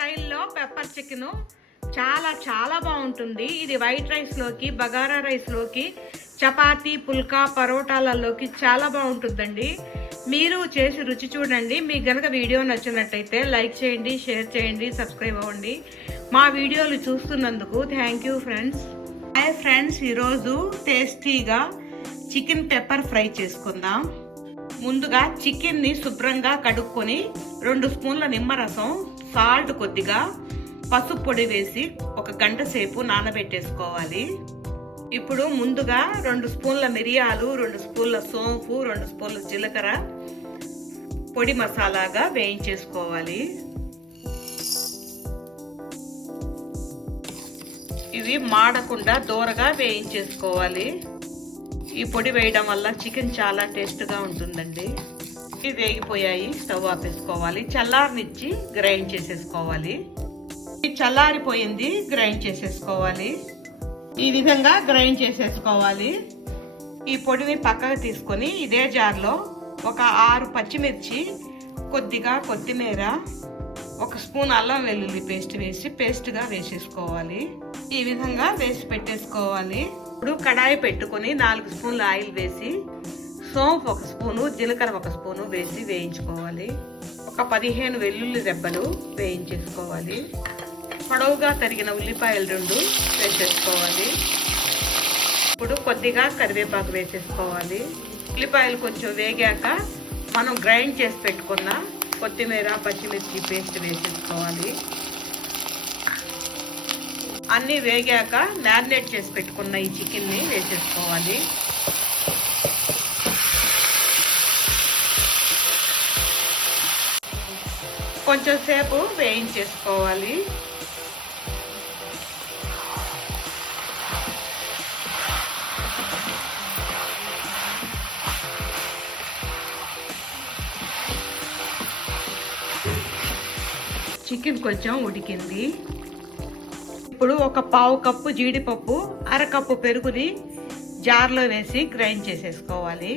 స్టైల్లో pepper chicken చాలా చాలా బాగుంటుంది. ఇది వైట్ రైస్లోకి, బగారా రైస్లోకి, చపాతీ, పుల్కా, పరోటాలలోకి చాలా బాగుంటుందండి. మీరు చేసి రుచి చూడండి. మీకు గనక వీడియో నచ్చినట్టయితే లైక్ చేయండి, షేర్ చేయండి, సబ్స్క్రైబ్ అవ్వండి. మా వీడియోలు చూస్తున్నందుకు thank you friends. Hi friends, ఈరోజు టేస్టీగా చికెన్ పెప్పర్ ఫ్రై చేసుకుందాం. ముందుగా చికెన్ని శుభ్రంగా కడుక్కొని 2 స్పూన్ల నిమ్మరసం, సాల్ట్ కొద్దిగా, పసుపు పొడి వేసి 1 గంట సేపు నానబెట్టేసుకోవాలి. ఇప్పుడు ముందుగా 2 స్పూన్ల మిరియాలు, 2 స్పూన్ల సోంపు, 2 స్పూన్ల జీలకర్ర పొడి మసాలాగా వేయించేసుకోవాలి. ఇవి మాడకుండా దూరగా వేయించేసుకోవాలి. ఈ పొడి వేయడం వల్ల చికెన్ చాలా టేస్ట్గా ఉంటుందండి. ఇవి వేగిపోయాయి, స్టవ్ ఆపేసుకోవాలి. చల్లారనిచ్చి గ్రైండ్ చేసేసుకోవాలి. ఇది చల్లారిపోయింది, గ్రైండ్ చేసేసుకోవాలి. ఈ విధంగా గ్రైండ్ చేసేసుకోవాలి. ఈ పొడిని పక్కకు తీసుకొని ఇదే జార్లో ఒక 6 పచ్చిమిర్చి, కొద్దిగా కొత్తిమీర, 1 స్పూన్ అల్లం వెల్లుల్లి పేస్ట్ వేసి పేస్ట్గా వేసేసుకోవాలి. ఈ విధంగా వేసి పెట్టేసుకోవాలి. ఇప్పుడు కడాయి పెట్టుకొని 4 స్పూన్ల ఆయిల్ వేసి సోంపు 1 స్పూను, జీలకర్ర 1 స్పూను వేసి వేయించుకోవాలి. ఒక 15 వెల్లుల్లి రెబ్బలు వేయించేసుకోవాలి. పొడవుగా తరిగిన ఉల్లిపాయలు 2 వేసేసుకోవాలి. ఇప్పుడు కొద్దిగా కరివేపాకు వేసేసుకోవాలి. ఉల్లిపాయలు కొంచెం వేగాక మనం గ్రైండ్ చేసి పెట్టుకున్న కొత్తిమీర, పచ్చిమిర్చి పేస్ట్ వేసేసుకోవాలి. అన్నీ వేగాక మ్యారినేట్ చేసి పెట్టుకున్న ఈ చికెన్ని వేసేసుకోవాలి. కొంచెం సేపు వేయించేసుకోవాలి. చికెన్ కొంచెం ఉడికింది. ఇప్పుడు ఒక 1/2 కప్పు జీడిపప్పు, 1/2 కప్పు పెరుగుని జార్లో వేసి గ్రైండ్ చేసేసుకోవాలి.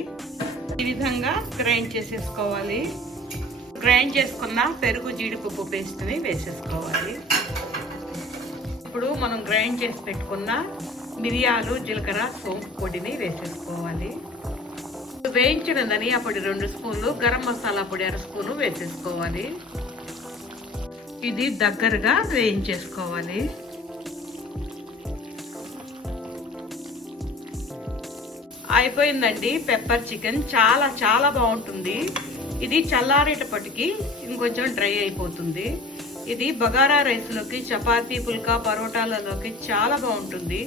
ఈ విధంగా గ్రైండ్ చేసేసుకోవాలి. గ్రైండ్ చేసుకున్న పెరుగు, జీడిపప్పు పేస్ట్ని వేసేసుకోవాలి. ఇప్పుడు మనం గ్రైండ్ చేసి పెట్టుకున్న మిరియాలు, జీలకర్ర, సోంపు పొడిని వేసేసుకోవాలి. వేయించిన ధనియా పొడి 2 స్పూన్లు, గరం మసాలా పొడి 1/2 స్పూను వేసేసుకోవాలి. ఇది దగ్గరగా వేయించేసుకోవాలి. అయిపోయిందండి పెప్పర్ చికెన్. చాలా చాలా బాగుంటుంది. ఇది చల్లారేటప్పటికి ఇంకొంచెం డ్రై అయిపోతుంది. ఇది బగారా రైస్లోకి, చపాతీ, పుల్కా, పరోటాలలోకి చాలా బాగుంటుంది.